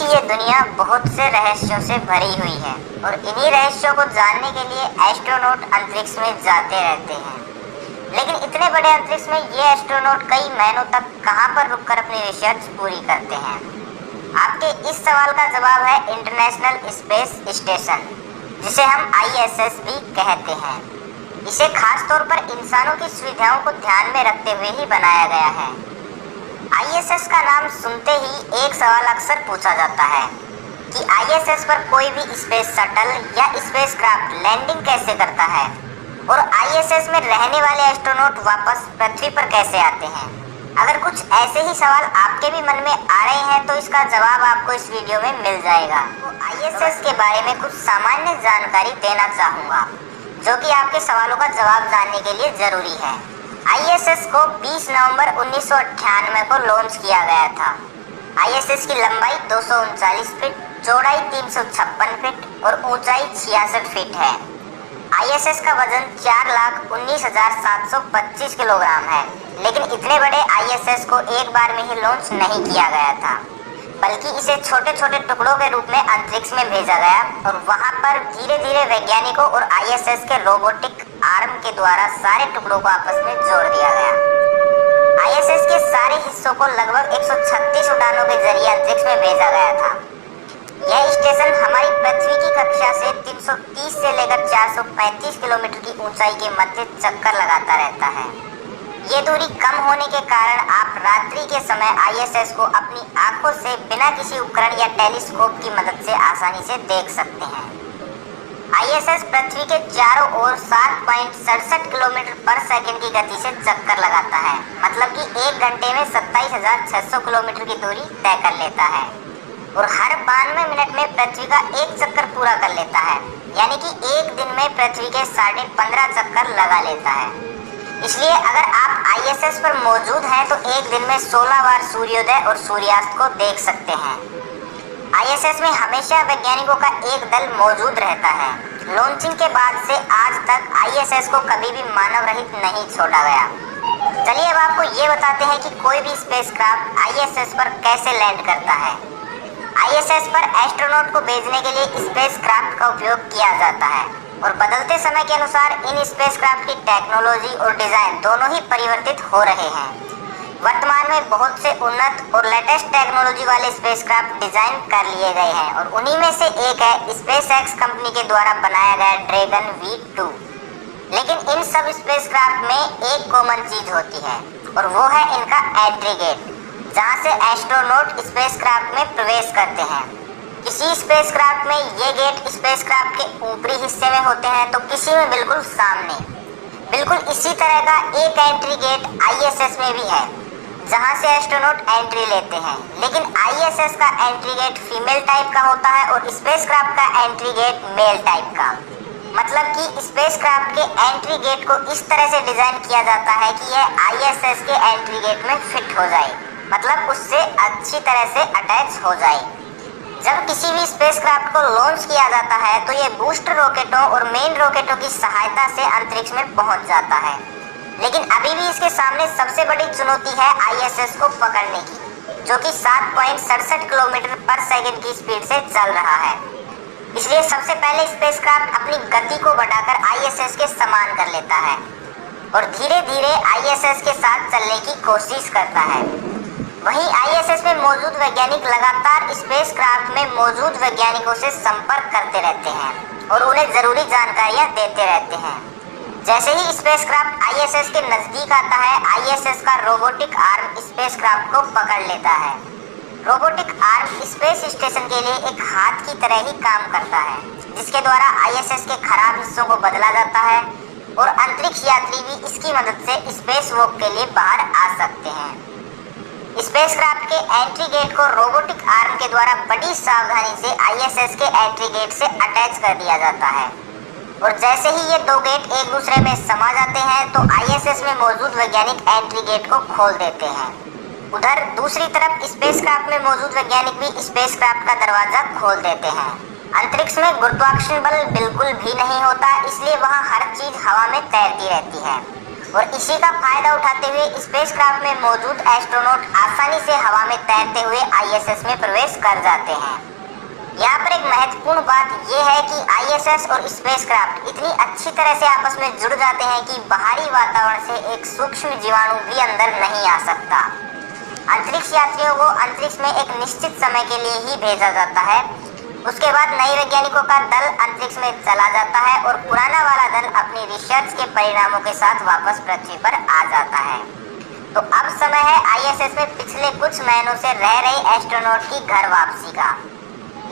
की ये दुनिया बहुत से रहस्यों से भरी हुई है और इन्हीं रहस्यों को जानने के लिए एस्ट्रोनॉट अंतरिक्ष में जाते रहते हैं। लेकिन इतने बड़े अंतरिक्ष में ये एस्ट्रोनॉट कई महीनों तक कहां पर रुककर अपनी रिसर्च पूरी करते हैं? आपके इस सवाल का जवाब है इंटरनेशनल स्पेस स्टेशन, जिसे हम ISS भी कहते हैं। इसे खास तौर पर इंसानों की सुविधाओं को ध्यान में रखते हुए ही बनाया गया है। ISS का नाम सुनते ही एक सवाल अक्सर पूछा जाता है कि ISS पर कोई भी स्पेस शटल या स्पेसक्राफ्ट लैंडिंग कैसे करता है और ISS में रहने वाले एस्ट्रोनॉट वापस पृथ्वी पर कैसे आते हैं। अगर कुछ ऐसे ही सवाल आपके भी मन में आ रहे हैं तो इसका जवाब आपको इस वीडियो में मिल जाएगा। तो ISS के बारे में कुछ सामान्य जानकारी देना चाहूँगा जो कि आपके सवालों का जवाब जानने के लिए जरूरी है। ISS को 20 नवंबर 1998 को लॉन्च किया गया था। ISS की लंबाई 239 फीट, चौड़ाई 356 फीट और ऊंचाई 66 फीट है। ISS का वजन 4,19,725 किलोग्राम है, लेकिन इतने बड़े ISS को एक बार में ही लॉन्च नहीं किया गया था, बल्कि इसे छोटे छोटे टुकड़ों के रूप में अंतरिक्ष में भेजा गया और वहां पर धीरे धीरे वैज्ञानिकों और ISS के रोबोटिक आर्म के द्वारा सारे टुकड़ों को आपस में जोड़ दिया गया। ISS के सारे हिस्सों को लगभग 136 उड़ानों के जरिए अंतरिक्ष में भेजा गया था। यह स्टेशन हमारी पृथ्वी की कक्षा से 330 से लेकर 435 किलोमीटर की ऊंचाई के मध्य चक्कर लगाता रहता है। ये दूरी कम होने के कारण आप रात्रि के समय ISS को अपनी आंखों से बिना किसी उपकरण या टेलीस्कोप की मदद से आसानी से देख सकते हैं। ISS पृथ्वी के चारों ओर 7.67 किलोमीटर पर सेकंड की गति से चक्कर लगाता है, मतलब कि 1 घंटे में 27,600 किलोमीटर की दूरी तय कर लेता है और हर 92 मिनट में पृथ्वी का एक चक्कर पूरा कर लेता है, यानी कि एक दिन में पृथ्वी के 15.5 चक्कर लगा लेता है। इसलिए अगर आप ISS पर मौजूद हैं तो एक दिन में 16 बार सूर्योदय और सूर्यास्त को देख सकते हैं। ISS में हमेशा वैज्ञानिकों का एक दल मौजूद रहता है। लॉन्चिंग के बाद से आज तक ISS को कभी भी मानव रहित नहीं छोड़ा गया। चलिए अब आपको ये बताते हैं कि कोई भी स्पेसक्राफ्ट ISS पर कैसे लैंड करता है। ISS पर एस्ट्रोनॉट को भेजने के लिए स्पेसक्राफ्ट का उपयोग किया जाता है और बदलते समय के अनुसार इन स्पेसक्राफ्ट की टेक्नोलॉजी और डिजाइन दोनों ही परिवर्तित हो रहे हैं। वर्तमान में बहुत से उन्नत और लेटेस्ट टेक्नोलॉजी वाले स्पेसक्राफ्ट डिजाइन कर लिए गए हैं और उन्हीं में से एक है SpaceX कंपनी के द्वारा बनाया गया ड्रैगन V2। लेकिन इन सब स्पेसक्राफ्ट में एक कॉमन चीज होती है और वो है इनका एंट्री गेट, जहां से एस्ट्रोनॉट स्पेसक्राफ्ट में प्रवेश करते हैं। किसी स्पेसक्राफ्ट में ये गेट स्पेसक्राफ्ट के ऊपरी हिस्से में होते हैं तो किसी में बिल्कुल सामने। बिल्कुल इसी तरह का एक एंट्री गेट ISS में भी है, जहां से एस्ट्रोनॉट एंट्री लेते हैं। लेकिन ISS का एंट्री गेट फीमेल टाइप का होता है और स्पेसक्राफ्ट का एंट्री गेट मेल टाइप का। मतलब कि स्पेसक्राफ्ट के एंट्री गेट को इस तरह से डिजाइन किया जाता है कि यह ISS के एंट्री गेट में फिट हो जाए, मतलब उससे अच्छी तरह से अटैच हो जाए। जब किसी भी स्पेसक्राफ्ट को लॉन्च किया जाता है तो ये बूस्टर रॉकेटों और मेन रॉकेटों की सहायता से अंतरिक्ष में पहुंच जाता है। लेकिन अभी भी इसके सामने सबसे बड़ी चुनौती है ISS को पकड़ने की, जो कि 7.67 किलोमीटर पर सेकंड की स्पीड से चल रहा है। इसलिए सबसे पहले स्पेसक्राफ्ट अपनी गति को बढ़ाकर ISS के समान कर लेता है और धीरे धीरे ISS के साथ चलने की कोशिश करता है। वहीं ISS में मौजूद वैज्ञानिक लगातार स्पेसक्राफ्ट में मौजूद वैज्ञानिकों से संपर्क करते रहते हैं और उन्हें जरूरी जानकारियां देते रहते हैं। जैसे ही स्पेसक्राफ्ट ISS के नजदीक आता है, ISS का रोबोटिक आर्म स्पेसक्राफ्ट को पकड़ लेता है। रोबोटिक आर्म स्पेस स्टेशन के लिए एक हाथ की तरह ही काम करता है, जिसके द्वारा ISS के खराब हिस्सों को बदला जाता है और अंतरिक्ष यात्री भी इसकी मदद से स्पेस वॉक के लिए बाहर आ सकते हैं। स्पेसक्राफ्ट के एंट्री गेट को रोबोटिक आर्म के द्वारा बड़ी सावधानी से ISS के एंट्री गेट से अटैच कर दिया जाता है और जैसे ही ये दो गेट एक दूसरे में समा जाते हैं तो ISS में मौजूद वैज्ञानिक एंट्री गेट को खोल देते हैं। उधर दूसरी तरफ स्पेसक्राफ्ट में मौजूद वैज्ञानिक भी स्पेसक्राफ्ट का दरवाजा खोल देते हैं। अंतरिक्ष में गुरुत्वाकर्षण बल बिल्कुल भी नहीं होता, इसलिए वहाँ हर चीज हवा में तैरती रहती है और इसी का फायदा उठाते हुए स्पेसक्राफ्ट में मौजूद एस्ट्रोनॉट आसानी से हवा में तैरते हुए आईएसएस में प्रवेश कर जाते हैं। यहाँ पर एक महत्वपूर्ण बात यह है कि आईएसएस और स्पेसक्राफ्ट इतनी अच्छी तरह से आपस में जुड़ जाते हैं कि बाहरी वातावरण से एक सूक्ष्म जीवाणु भी अंदर नहीं आ सकता। अंतरिक्ष यात्रियों को अंतरिक्ष में एक निश्चित समय के लिए ही भेजा जाता है। उसके बाद नए वैज्ञानिकों का दल अंतरिक्ष में चला जाता है और पुराना वाला दल अपनी रिसर्च के परिणामों के साथ वापस पृथ्वी पर आ जाता है। तो अब समय है आईएसएस में पिछले कुछ महीनों से रह रहे एस्ट्रोनॉट की घर वापसी का।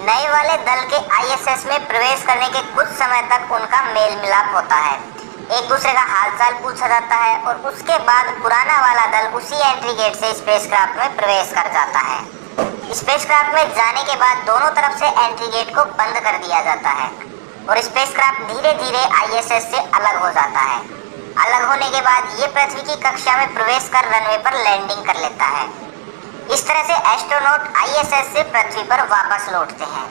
नए वाले दल के आईएसएस में प्रवेश करने के कुछ समय तक उनका मेल मिलाप होता है, एक दूसरे का हालचाल पूछा जाता है और उसके बाद पुराना वाला दल उसी एंट्री गेट से स्पेसक्राफ्ट में प्रवेश कर जाता है। स्पेसक्राफ्ट में जाने के बाद दोनों तरफ से एंट्री गेट को बंद कर दिया जाता है और स्पेसक्राफ्ट धीरे धीरे आईएसएस से अलग हो जाता है। अलग होने के बाद ये पृथ्वी की कक्षा में प्रवेश कर रनवे पर लैंडिंग कर लेता है। इस तरह से एस्ट्रोनॉट आईएसएस से पृथ्वी पर वापस लौटते हैं।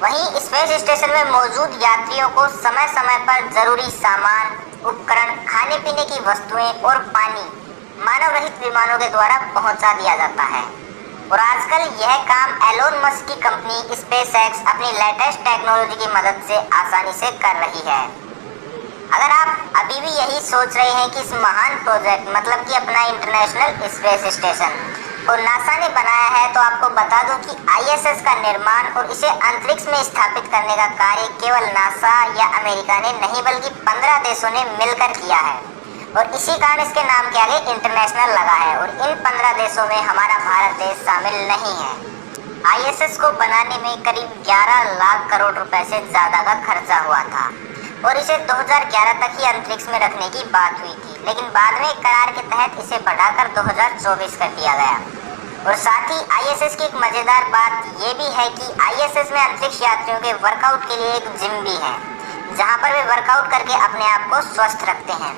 वहीं स्पेस स्टेशन में मौजूद यात्रियों को समय समय पर जरूरी सामान, उपकरण, खाने पीने की वस्तुएं और पानी मानव रहित विमानों के द्वारा पहुंचा दिया जाता है। और आजकल यह काम एलोन मस्क की कंपनी स्पेसएक्स अपनी लेटेस्ट टेक्नोलॉजी की मदद से आसानी से कर रही है। अगर आप अभी भी यही सोच रहे हैं कि इस महान प्रोजेक्ट मतलब कि अपना इंटरनेशनल स्पेस स्टेशन को नासा ने बनाया है, तो आपको बता दूं कि आईएसएस का निर्माण और इसे अंतरिक्ष में स्थापित करने का कार्य केवल नासा या अमेरिका ने नहीं बल्कि 15 देशों ने मिलकर किया है और इसी कारण इसके नाम के आगे इंटरनेशनल लगा है। और इन 15 देशों में हमारा भारत देश शामिल नहीं है। आईएसएस को बनाने में करीब 11 लाख करोड़ रुपए से ज़्यादा का खर्चा हुआ था और इसे 2011 तक ही अंतरिक्ष में रखने की बात हुई थी, लेकिन बाद में एक करार के तहत इसे बढ़ाकर 2024 कर दिया गया। और साथ ही आईएसएस की एक मज़ेदार बात ये भी है कि आईएसएस में अंतरिक्ष यात्रियों के वर्कआउट के लिए एक जिम भी है, जहाँ पर वे वर्कआउट करके अपने आप को स्वस्थ रखते हैं।